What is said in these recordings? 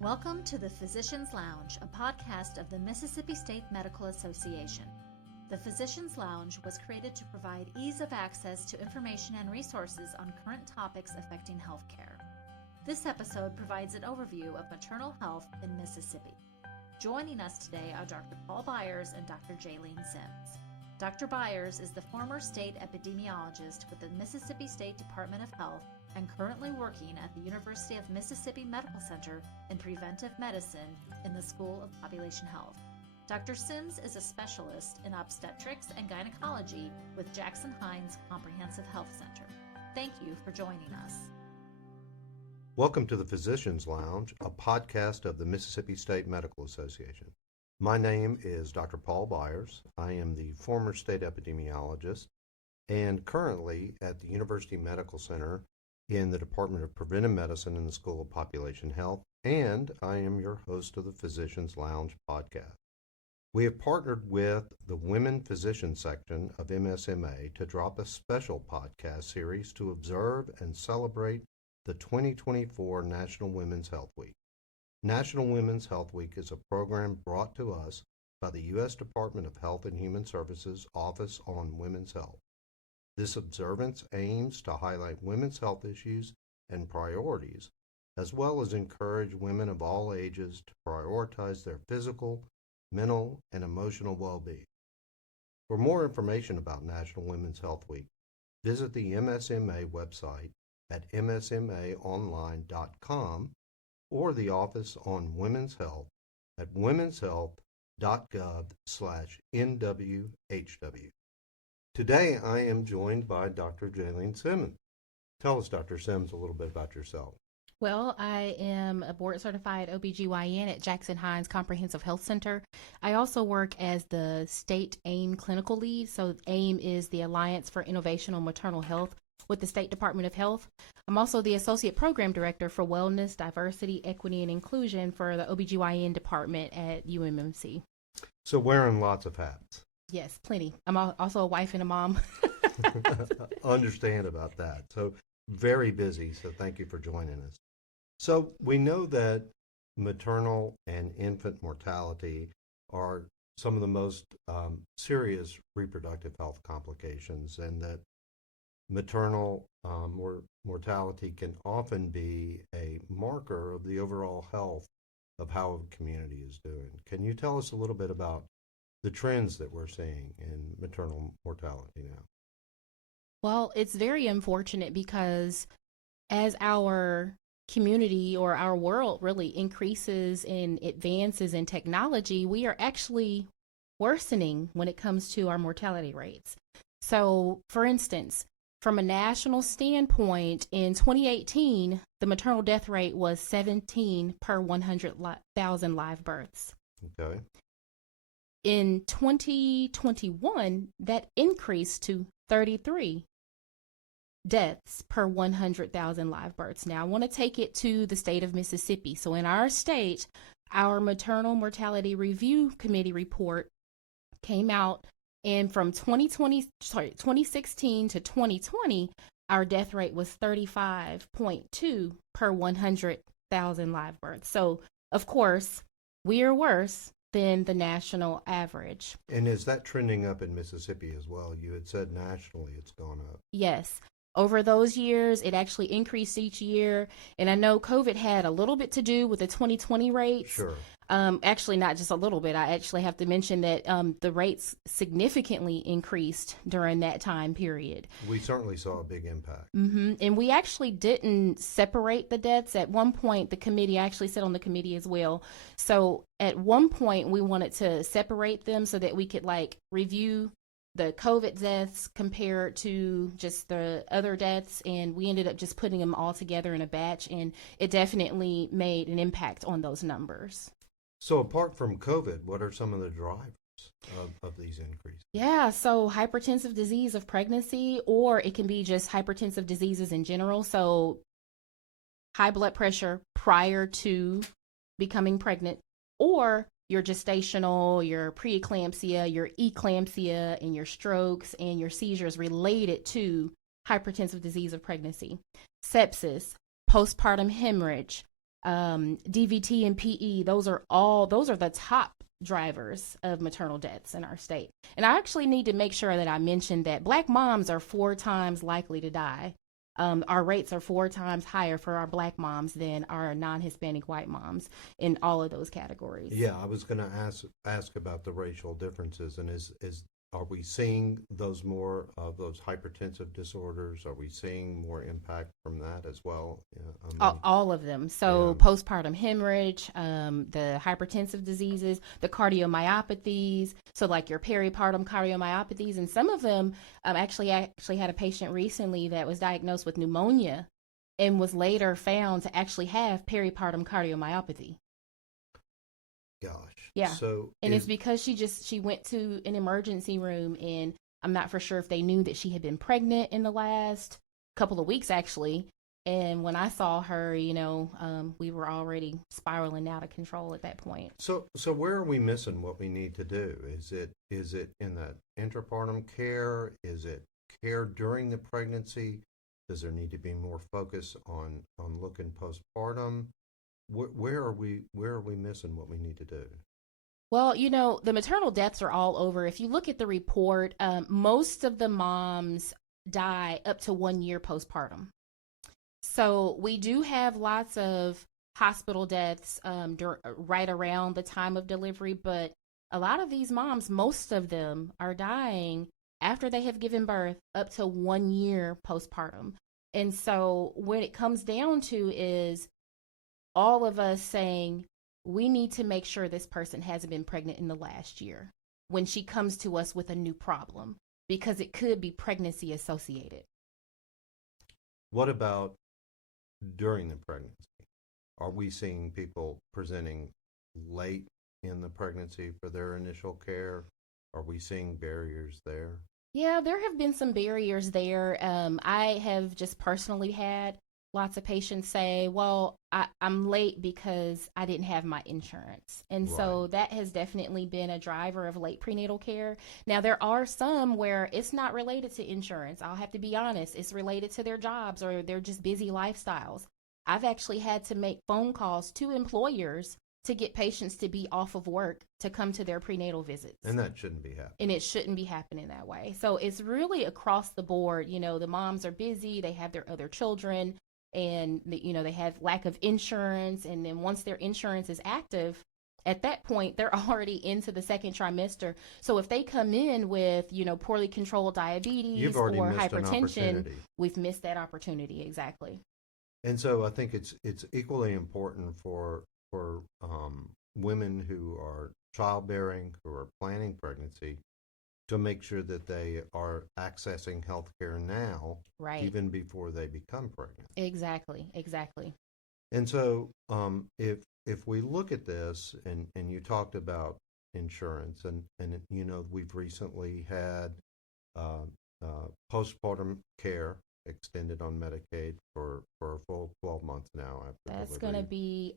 Welcome to the Physicians Lounge, a podcast of the Mississippi State Medical Association. The Physicians Lounge was created to provide ease of access to information and resources on current topics affecting healthcare. This episode provides an overview of maternal health in Mississippi. Joining us today are Dr. Paul Byers and Dr. Jaleen Sims. Dr. Byers is the former state epidemiologist with the Mississippi State Department of Health and currently working at the University of Mississippi Medical Center in Preventive Medicine in the School of Population Health. Dr. Sims is a specialist in obstetrics and gynecology with Jackson Hinds Comprehensive Health Center. Thank you for joining us. Welcome to the Physicians Lounge, a podcast of the Mississippi State Medical Association. My name is Dr. Paul Byers. I am the former state epidemiologist and currently at the University Medical Center in the Department of Preventive Medicine in the School of Population Health, and I am your host of the Physicians Lounge podcast. We have partnered with the Women Physician section of MSMA to drop a special podcast series to observe and celebrate the 2024 National Women's Health Week. National Women's Health Week is a program brought to us by the U.S. Department of Health and Human Services Office on Women's Health. This observance aims to highlight women's health issues and priorities, as well as encourage women of all ages to prioritize their physical, mental, and emotional well-being. For more information about National Women's Health Week, visit the MSMA website at msmaonline.com or the Office on Women's Health at womenshealth.gov/NWHW. Today, I am joined by Dr. Jaleen Sims. Tell us, Dr. Sims, a little bit about yourself. Well, I am a board-certified OBGYN at Jackson Hinds Comprehensive Health Center. I also work as the state AIM clinical lead. So AIM is the Alliance for Innovation on Maternal Health with the State Department of Health. I'm also the Associate Program Director for Wellness, Diversity, Equity, and Inclusion for the OBGYN department at UMMC. So wearing lots of hats. Yes, plenty. I'm also a wife and a mom. Understand about that. So very busy, so thank you for joining us. So we know that maternal and infant mortality are some of the most serious reproductive health complications, and that maternal mortality can often be a marker of the overall health of how a community is doing. Can you tell us a little bit about the trends that we're seeing in maternal mortality now? Well, it's very unfortunate because as our community or our world really increases and advances in technology, we are actually worsening when it comes to our mortality rates. So, for instance, from a national standpoint, in 2018, the maternal death rate was 17 per 100,000 live births. Okay. In 2021, that increased to 33 deaths per 100,000 live births. Now, I want to take it to the state of Mississippi. So in our state, our Maternal Mortality Review Committee report came out, and from 2016 to 2020, our death rate was 35.2 per 100,000 live births. So, of course, we are worse than the national average. And is that trending up in Mississippi as well? You had said nationally it's gone up. Yes. Over those years, it actually increased each year. And I know COVID had a little bit to do with the 2020 rates. Sure. Actually, not just a little bit. I actually have to mention that the rates significantly increased during that time period. We certainly saw a big impact. Mm-hmm. And we actually didn't separate the deaths. At one point, the committee, I actually sat on the committee as well. So at one point, we wanted to separate them so that we could review the COVID deaths compared to just the other deaths, and we ended up just putting them all together in a batch, and it definitely made an impact on those numbers. So apart from COVID, what are some of the drivers of these increases? Yeah, so hypertensive disease of pregnancy, or it can be just hypertensive diseases in general. So high blood pressure prior to becoming pregnant, or your gestational, your preeclampsia, your eclampsia, and your strokes and your seizures related to hypertensive disease of pregnancy. Sepsis, postpartum hemorrhage, DVT and PE. Those are the top drivers of maternal deaths in our state. And I actually need to make sure that I mention that Black moms are 4 times likely to die. Our rates are 4 times higher for our Black moms than our non-Hispanic white moms in all of those categories. Yeah, I was going to ask about the racial differences, and are we seeing those more of those hypertensive disorders? Are we seeing more impact from that as well? All of them. So postpartum hemorrhage, the hypertensive diseases, the cardiomyopathies. So like your peripartum cardiomyopathies, and some of them actually had a patient recently that was diagnosed with pneumonia and was later found to actually have peripartum cardiomyopathy. Gosh. Yeah. And it's because she went to an emergency room, and I'm not for sure if they knew that she had been pregnant in the last couple of weeks, actually. And when I saw her, we were already spiraling out of control at that point. So where are we missing what we need to do? Is it in that intrapartum care? Is it care during the pregnancy? Does there need to be more focus on looking postpartum? Where are we missing what we need to do? Well, the maternal deaths are all over. If you look at the report, most of the moms die up to 1 year postpartum. So we do have lots of hospital deaths right around the time of delivery, but a lot of these moms, most of them are dying after they have given birth up to 1 year postpartum. And so what it comes down to is all of us saying, we need to make sure this person hasn't been pregnant in the last year when she comes to us with a new problem, because it could be pregnancy associated. What about during the pregnancy? Are we seeing people presenting late in the pregnancy for their initial care? Are we seeing barriers there? Yeah, there have been some barriers there. I have just personally had lots of patients say, well, I'm late because I didn't have my insurance. And so that has definitely been a driver of late prenatal care. Now, there are some where it's not related to insurance. I'll have to be honest. It's related to their jobs or their just busy lifestyles. I've actually had to make phone calls to employers to get patients to be off of work to come to their prenatal visits. And that shouldn't be happening. And it shouldn't be happening that way. So it's really across the board. The moms are busy. They have their other children. And they have lack of insurance, and then once their insurance is active, at that point they're already into the second trimester. So if they come in with poorly controlled diabetes or hypertension, we've missed that opportunity. Exactly. And so I think it's equally important for women who are childbearing, who are planning pregnancy, to make sure that they are accessing health care now, even before they become pregnant. Exactly. And so if we look at this, and you talked about insurance, and we've recently had postpartum care extended on Medicaid for a full 12 months now after That's delivery. going to be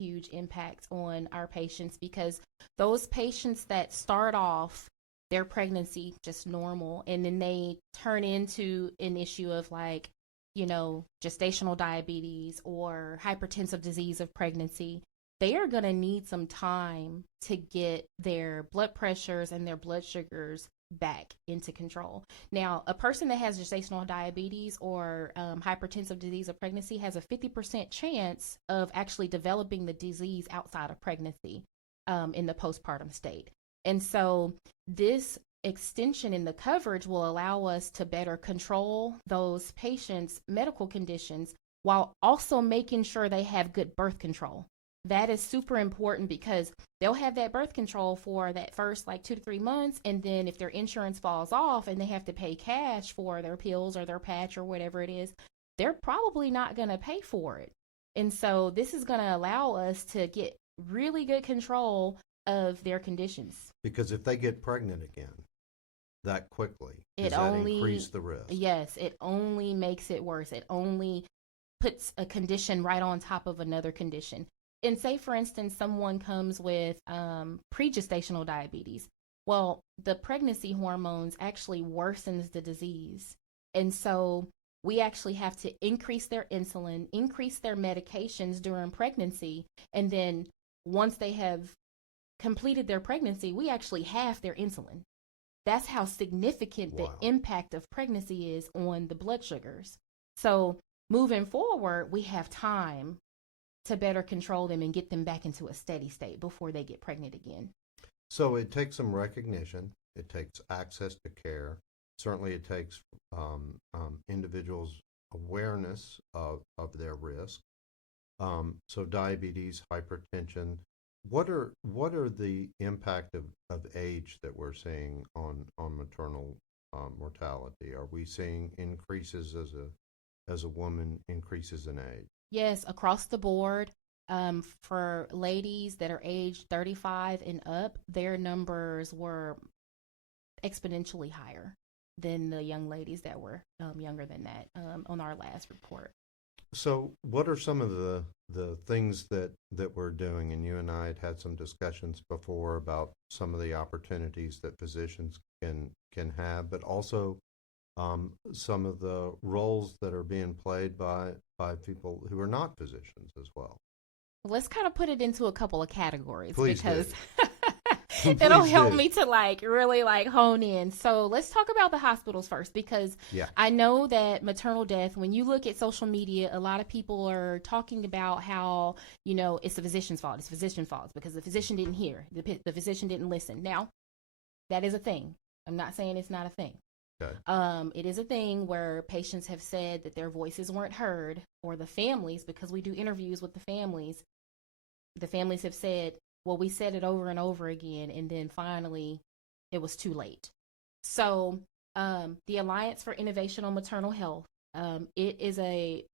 huge impact on our patients, because those patients that start off their pregnancy just normal, and then they turn into an issue of gestational diabetes or hypertensive disease of pregnancy, they are going to need some time to get their blood pressures and their blood sugars back into control. Now, a person that has gestational diabetes or hypertensive disease of pregnancy has a 50% chance of actually developing the disease outside of pregnancy in the postpartum state. And so this extension in the coverage will allow us to better control those patients' medical conditions while also making sure they have good birth control. That is super important, because they'll have that birth control for that first 2 to 3 months. And then if their insurance falls off and they have to pay cash for their pills or their patch or whatever it is, they're probably not going to pay for it. And so this is going to allow us to get really good control of their conditions. Because if they get pregnant again that quickly, does that increase the risk? Yes, it only makes it worse. It only puts a condition right on top of another condition. And say, for instance, someone comes with pregestational diabetes. Well, the pregnancy hormones actually worsens the disease. And so we actually have to increase their insulin, increase their medications during pregnancy, and then once they have completed their pregnancy, we actually halve their insulin. That's how significant the impact of pregnancy is on the blood sugars. So moving forward, we have time to better control them and get them back into a steady state before they get pregnant again. So it takes some recognition. It takes access to care. Certainly it takes individuals' awareness of their risk. So diabetes, hypertension. What are the impact of age that we're seeing on maternal mortality? Are we seeing increases as a woman increases in age? Yes, across the board. For ladies that are aged 35 and up, their numbers were exponentially higher than the young ladies that were younger than that on our last report. So what are some of the things that we're doing? And you and I had some discussions before about some of the opportunities that physicians can have, but also some of the roles that are being played by people who are not physicians as well. Let's kind of put it into a couple of categories. Please because do. it'll help me to really hone in. So let's talk about the hospitals first, because I know that maternal death, when you look at social media, a lot of people are talking about how, it's the physician's fault. It's physician's fault because the physician didn't hear, the physician didn't listen. Now, that is a thing. I'm not saying it's not a thing. Okay. It is a thing where patients have said that their voices weren't heard, or the families, because we do interviews with the families have said, well, we said it over and over again, and then finally it was too late. So the Alliance for Innovation on Maternal Health, it is a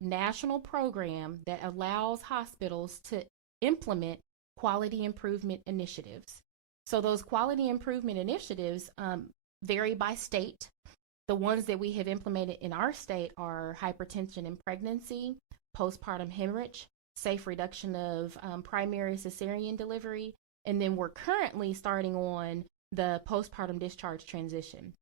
national program that allows hospitals to implement quality improvement initiatives. So those quality improvement initiatives vary by state. The ones that we have implemented in our state are hypertension in pregnancy, postpartum hemorrhage, safe reduction of primary cesarean delivery, and then we're currently starting on the postpartum discharge transition.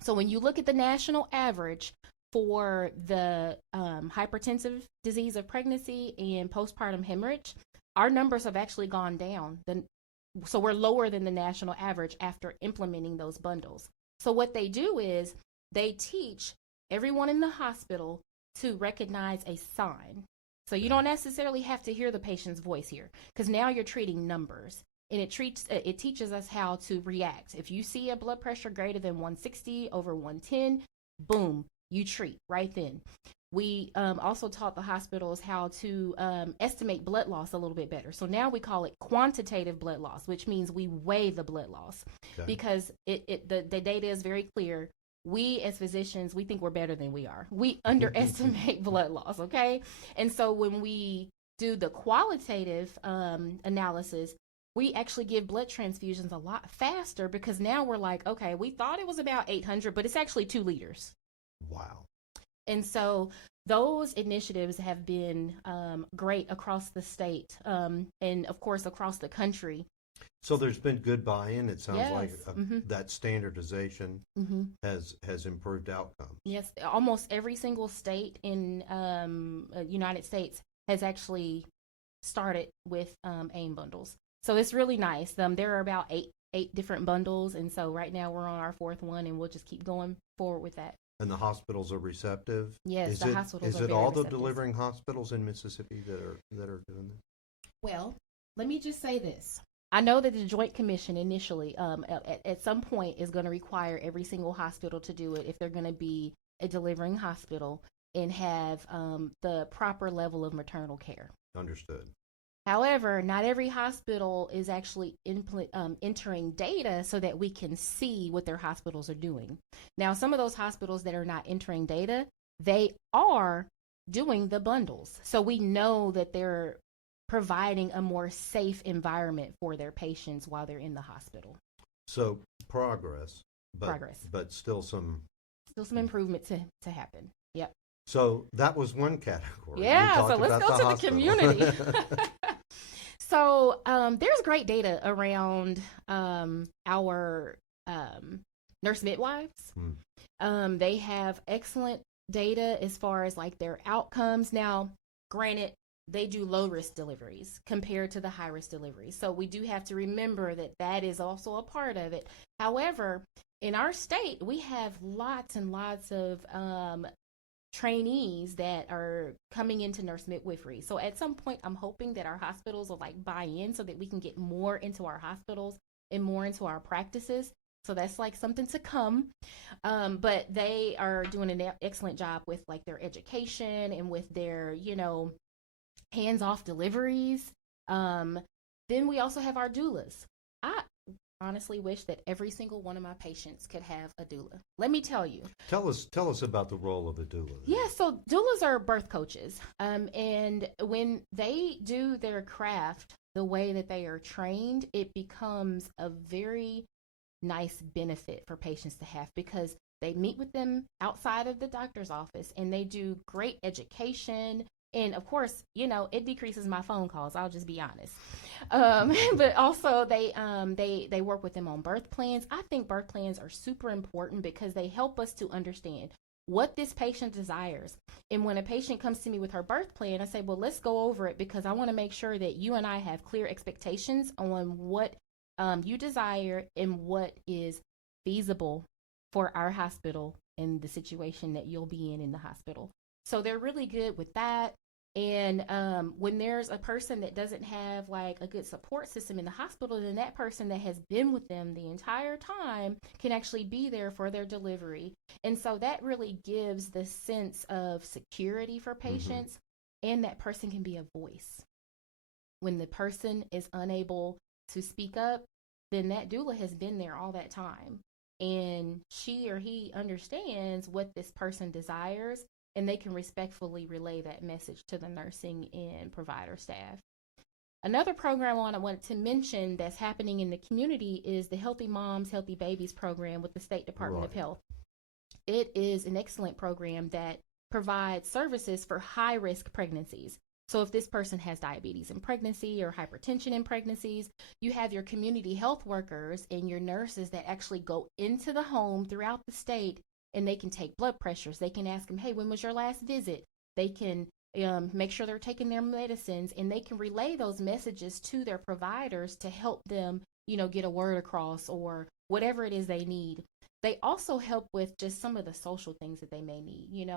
So when you look at the national average for the hypertensive disease of pregnancy and postpartum hemorrhage, our numbers have actually gone down. So we're lower than the national average after implementing those bundles. So what they do is they teach everyone in the hospital to recognize a sign. So you don't necessarily have to hear the patient's voice here, because now you're treating numbers, and it teaches us how to react. If you see a blood pressure greater than 160 over 110, boom, you treat right then. We also taught the hospitals how to estimate blood loss a little bit better. So now we call it quantitative blood loss, which means we weigh the blood loss, because the data is very clear. We as physicians, we think we're better than we are. We underestimate blood loss, okay? And so when we do the qualitative analysis, we actually give blood transfusions a lot faster, because now we're like, okay, we thought it was about 800, but it's actually 2 liters. Wow. And so those initiatives have been great across the state and, of course, across the country. So there's been good buy-in. It sounds like that standardization has improved outcomes. Yes, almost every single state in United States has actually started with AIM bundles. So it's really nice. There are about eight different bundles, and so right now we're on our 4th one, and we'll just keep going forward with that. And the hospitals are receptive? Yes, the hospitals are very receptive. Is it all the delivering hospitals in Mississippi that are doing this? Well, let me just say this. I know that the Joint Commission initially, at some point, is going to require every single hospital to do it if they're going to be a delivering hospital and have the proper level of maternal care. Understood. However, not every hospital is actually entering data so that we can see what their hospitals are doing. Now, some of those hospitals that are not entering data, they are doing the bundles. So we know that they're providing a more safe environment for their patients while they're in the hospital. So progress, but still some improvement to happen. Yep. So that was one category. Yeah, so let's go to the community. So there's great data around our nurse midwives. They have excellent data as far as like their outcomes. Now, granted, they do low risk deliveries compared to the high risk deliveries. So we do have to remember that that is also a part of it. However, in our state, we have lots and lots of trainees that are coming into nurse midwifery. So at some point, I'm hoping that our hospitals will like buy in so that we can get more into our hospitals and more into our practices. So that's like something to come. But they are doing an excellent job with like their education and with their, hands-off deliveries. Then we also have our doulas. I honestly wish that every single one of my patients could have a doula. Let me tell you. Tell us about the role of a doula. Yeah, so doulas are birth coaches. And when they do their craft the way that they are trained, it becomes a very nice benefit for patients to have, because they meet with them outside of the doctor's office and they do great education. And of course, it decreases my phone calls. I'll just be honest. But also they work with them on birth plans. I think birth plans are super important because they help us to understand what this patient desires. And when a patient comes to me with her birth plan, I say, well, let's go over it, because I want to make sure that you and I have clear expectations on what you desire and what is feasible for our hospital and the situation that you'll be in the hospital. So they're really good with that. And when there's a person that doesn't have like a good support system in the hospital, then that person that has been with them the entire time can actually be there for their delivery. And so that really gives the sense of security for patients, and that person can be a voice. When the person is unable to speak up, then that doula has been there all that time. And she or he understands what this person desires, and they can respectfully relay that message to the nursing and provider staff. Another program I wanted to mention that's happening in the community is the Healthy Moms, Healthy Babies program with the State Department of Health. It is an excellent program that provides services for high-risk pregnancies. So if this person has diabetes in pregnancy or hypertension in pregnancies, you have your community health workers and your nurses that actually go into the home throughout the state, and they can take blood pressures. They can ask them, hey, when was your last visit? They can make sure they're taking their medicines, and they can relay those messages to their providers to help them, get a word across or whatever it is they need. They also help with just some of the social things that they may need,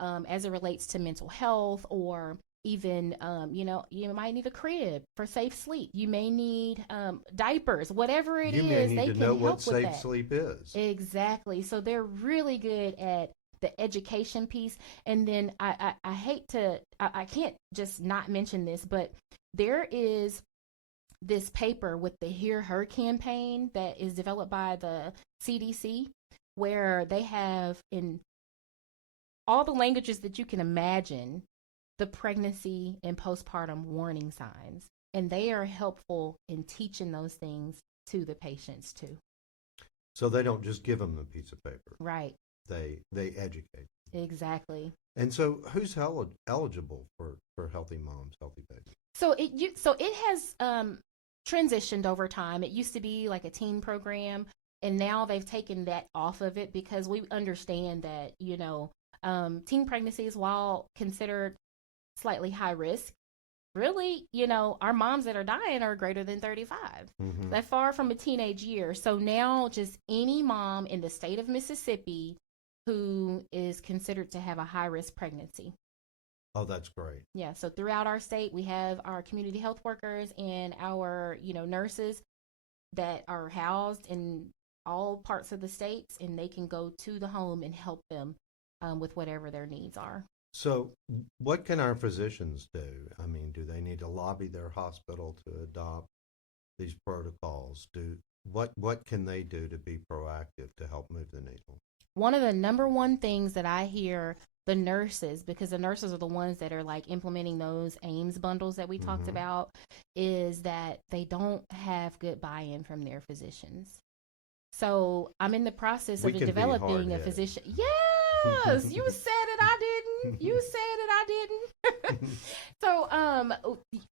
as it relates to mental health, or even, you might need a crib for safe sleep. You may need diapers, whatever it is. You may need they to can know help what with safe that. sleep is. Exactly. So they're really good at the education piece. And then I can't just not mention this, but there is this paper with the Hear Her campaign that is developed by the CDC, where they have, in all the languages that you can imagine, the pregnancy and postpartum warning signs. And they are helpful in teaching those things to the patients too. So they don't just give them a piece of paper. Right. They educate. Exactly. And so who's eligible for Healthy Moms, Healthy Babies? So it has transitioned over time. It used to be like a teen program, and now they've taken that off of it, because we understand that, teen pregnancies, while considered slightly high risk, really, our moms that are dying are greater than 35. That far from a teenage year. So now just any mom in the state of Mississippi who is considered to have a high risk pregnancy. Oh, that's great. Yeah. So throughout our state, we have our community health workers and our, nurses that are housed in all parts of the states, and they can go to the home and help them with whatever their needs are. So what can our physicians do? I mean, do they need to lobby their hospital to adopt these protocols? What can they do to be proactive to help move the needle? One of the number one things that I hear the nurses, because the nurses are the ones that are like implementing those AIMS bundles that we talked about, is that they don't have good buy-in from their physicians. So I'm in the process of developing a physician. Yes, you said it, I didn't. You said it, I didn't. So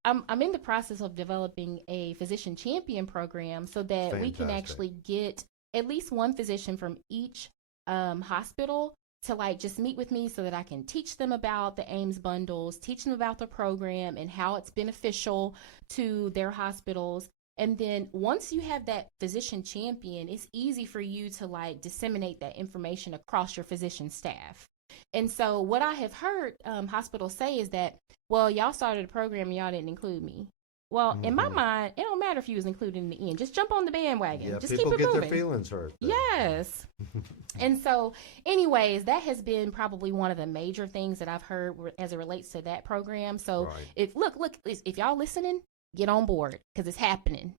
I'm in the process of developing a physician champion program so that we can actually get at least one physician from each hospital to like just meet with me so that I can teach them about the AIMS bundles, teach them about the program and how it's beneficial to their hospitals. And then once you have that physician champion, it's easy for you to like disseminate that information across your physician staff. And so what I have heard hospitals say is that, well, y'all started a program and y'all didn't include me. Well, in my mind, it don't matter if you was included in the end. Just jump on the bandwagon. Yeah, just keep people it get moving. their feelings hurt. Then. Yes. And so, anyways, that has been probably one of the major things that I've heard as it relates to that program. So, Right. if y'all listening, get on board because it's happening.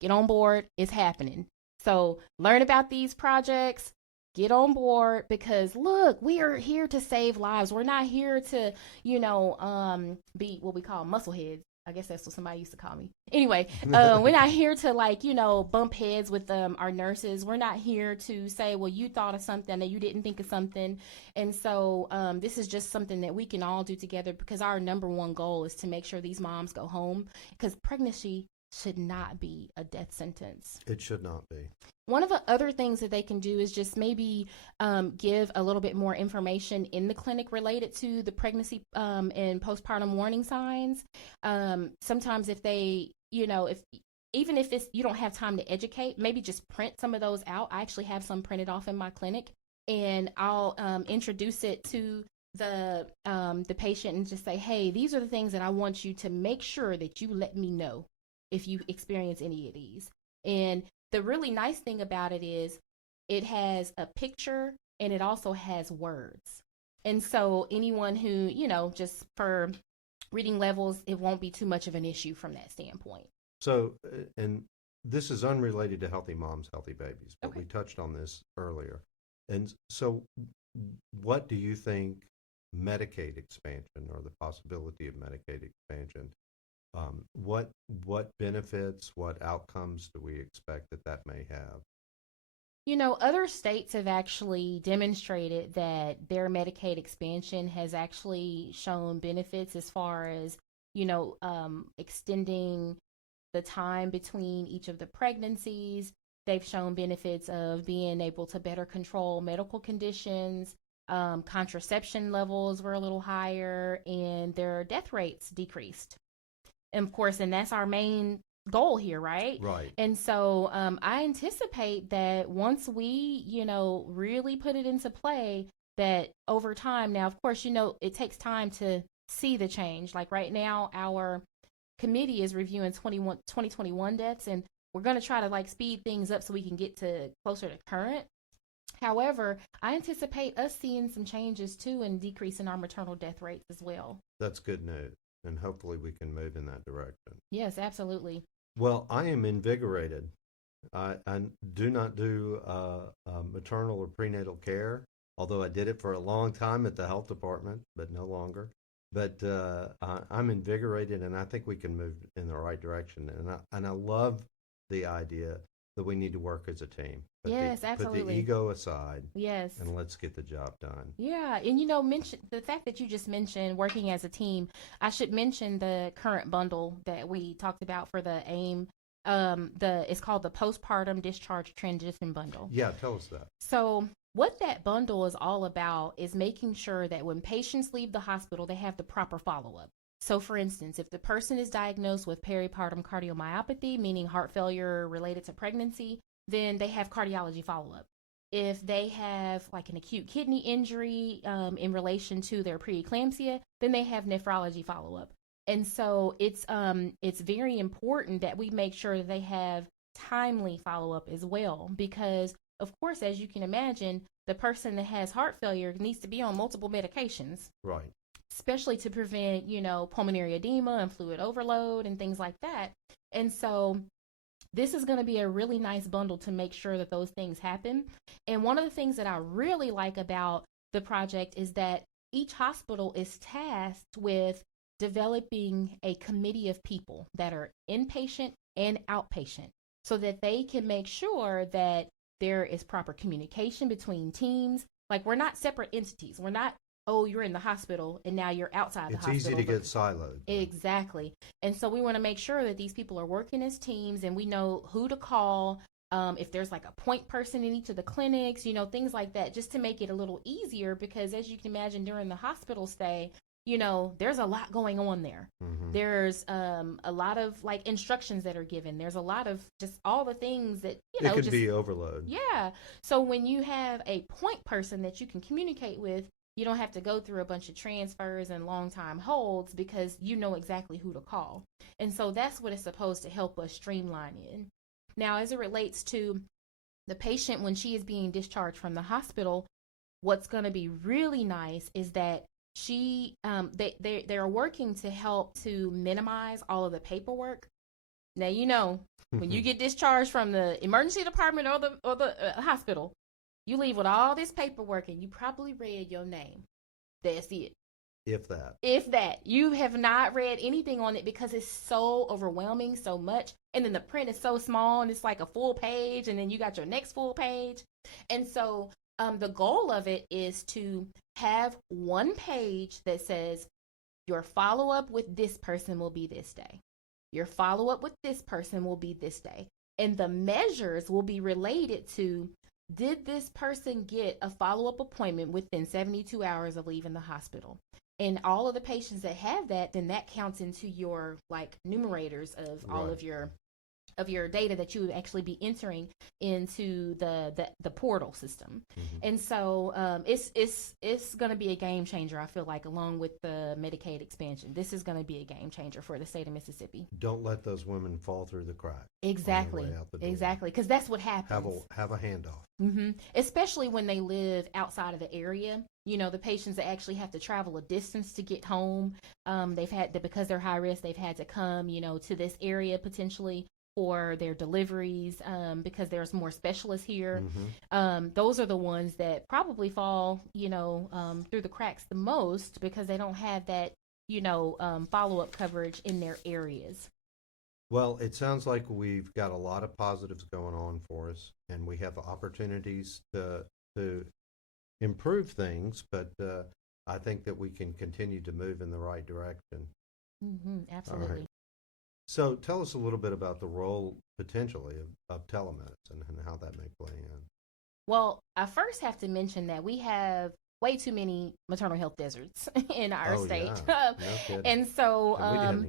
Get on board, it's happening. So, learn about these projects. Get on board because look, we are here to save lives. We're not here to, be what we call muscleheads. I guess that's what somebody used to call me. Anyway, we're not here to bump heads with our nurses. We're not here to say, well, you thought of something and you didn't think of something. And so this is just something that we can all do together because our number one goal is to make sure these moms go home because pregnancy should not be a death sentence. It should not be. One of the other things that they can do is just maybe give a little bit more information in the clinic related to the pregnancy and postpartum warning signs. Sometimes if they, even if you don't have time to educate, maybe just print some of those out. I actually have some printed off in my clinic, and I'll introduce it to the patient and just say, hey, these are the things that I want you to make sure that you let me know if you experience any of these. And the really nice thing about it is it has a picture and it also has words. And so anyone who, just for reading levels, it won't be too much of an issue from that standpoint. So, and this is unrelated to Healthy Moms, Healthy Babies, but Okay. we touched on this earlier. And so what do you think Medicaid expansion or the possibility of Medicaid expansion, what benefits, what outcomes do we expect that may have? Other states have actually demonstrated that their Medicaid expansion has actually shown benefits as far as, extending the time between each of the pregnancies. They've shown benefits of being able to better control medical conditions. Contraception levels were a little higher and their death rates decreased. And of course, and that's our main goal here, right? Right. And so I anticipate that once we, really put it into play, that over time, now, of course, it takes time to see the change. Like right now, our committee is reviewing 2021 deaths, and we're going to try to speed things up so we can get to closer to current. However, I anticipate us seeing some changes too and decreasing our maternal death rates as well. That's good news. And hopefully we can move in that direction. Yes, absolutely. Well, I am invigorated. I do not do maternal or prenatal care, although I did it for a long time at the health department, but no longer. But I'm invigorated, and I think we can move in the right direction. And I love the idea that we need to work as a team. Yes, absolutely. Put the ego aside. Yes. And let's get the job done. Yeah, and mention the fact that you just mentioned working as a team. I should mention the current bundle that we talked about for the AIM. It's called the Postpartum Discharge Transition Bundle. Yeah, tell us that. So what that bundle is all about is making sure that when patients leave the hospital, they have the proper follow-up. So, for instance, if the person is diagnosed with peripartum cardiomyopathy, meaning heart failure related to pregnancy, then they have cardiology follow-up. If they have an acute kidney injury in relation to their preeclampsia, then they have nephrology follow-up. And so it's very important that we make sure that they have timely follow-up as well, because of course, as you can imagine, the person that has heart failure needs to be on multiple medications. Right. Especially to prevent, pulmonary edema and fluid overload and things like that. And so this is going to be a really nice bundle to make sure that those things happen. And one of the things that I really like about the project is that each hospital is tasked with developing a committee of people that are inpatient and outpatient so that they can make sure that there is proper communication between teams. We're not separate entities. We're not, oh, you're in the hospital and now you're outside the hospital. It's easy to get siloed. Exactly. And so we want to make sure that these people are working as teams and we know who to call if there's like a point person in each of the clinics, things like that, just to make it a little easier, because as you can imagine, during the hospital stay, there's a lot going on there. Mm-hmm. There's a lot of like instructions that are given. There's a lot of just all the things that, it could be overload. Yeah. So when you have a point person that you can communicate with, you don't have to go through a bunch of transfers and long time holds, because you know exactly who to call. And so that's what it's supposed to help us streamline in. Now, as it relates to the patient when she is being discharged from the hospital, what's going to be really nice is that they're working to help to minimize all of the paperwork. Now, when you get discharged from the emergency department or the hospital, you leave with all this paperwork, and you probably read your name. That's it. If that. You have not read anything on it because it's so overwhelming, so much. And then the print is so small, and it's like a full page, and then you got your next full page. And so the goal of it is to have one page that says, your follow-up with this person will be this day. Your follow-up with this person will be this day. And the measures will be related to, did this person get a follow-up appointment within 72 hours of leaving the hospital? And all of the patients that have that, then that counts into your like numerators of all of your data that you would actually be entering into the portal system. Mm-hmm. And so it's going to be a game changer, I feel like, along with the Medicaid expansion. This is going to be a game changer for the state of Mississippi. Don't let those women fall through the cracks. Exactly. Exactly. Because that's what happens. Have a handoff. Mm-hmm. Especially when they live outside of the area. The patients that actually have to travel a distance to get home, because they're high risk, they've had to come, to this area potentially for their deliveries, because there's more specialists here. Mm-hmm. Those are the ones that probably fall, through the cracks the most, because they don't have that, follow-up coverage in their areas. Well, it sounds like we've got a lot of positives going on for us, and we have opportunities to improve things, but I think that we can continue to move in the right direction. Mm-hmm, absolutely. Right. So tell us a little bit about the role potentially of telemedicine and how that may play in. Well, I first have to mention that we have way too many maternal health deserts in our state. Yeah. No kidding. And so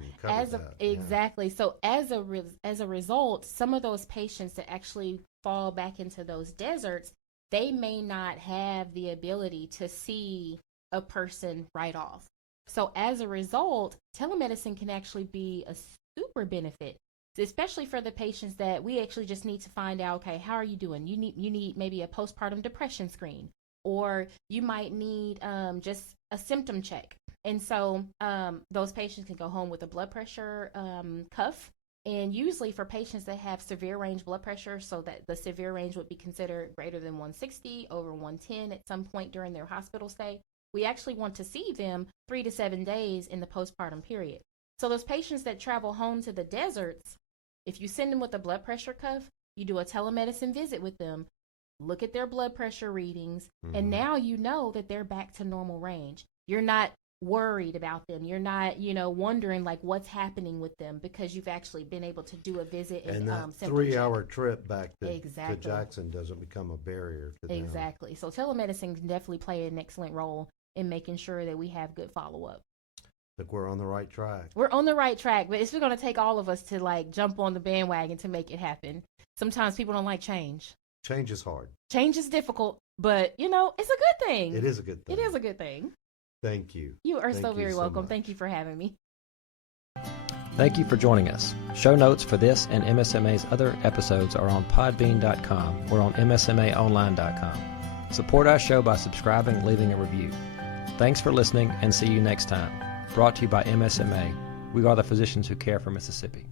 exactly. So as a result, some of those patients that actually fall back into those deserts, they may not have the ability to see a person right off. So as a result, telemedicine can actually be a super benefit, especially for the patients that we actually just need to find out, okay, how are you doing? You need maybe a postpartum depression screen, or you might need just a symptom check. And so those patients can go home with a blood pressure cuff. And usually for patients that have severe range blood pressure, so that the severe range would be considered greater than 160, over 110 at some point during their hospital stay, we actually want to see them 3 to 7 days in the postpartum period. So those patients that travel home to the deserts, if you send them with a blood pressure cuff, you do a telemedicine visit with them, look at their blood pressure readings, and now you know that they're back to normal range. You're not worried about them. You're not, wondering like what's happening with them, because you've actually been able to do a visit and that 3-hour trip back to Jackson doesn't become a barrier to them. Exactly. So telemedicine can definitely play an excellent role in making sure that we have good follow-up. Look, we're on the right track. We're on the right track, but it's going to take all of us to like jump on the bandwagon to make it happen. Sometimes people don't like change. Change is hard. Change is difficult, but it's a good thing. It is a good thing. It is a good thing. Thank you. You are so very welcome. Thank you for having me. Thank you for joining us. Show notes for this and MSMA's other episodes are on podbean.com or on msmaonline.com. Support our show by subscribing and leaving a review. Thanks for listening, and see you next time. Brought to you by MSMA. We are the physicians who care for Mississippi.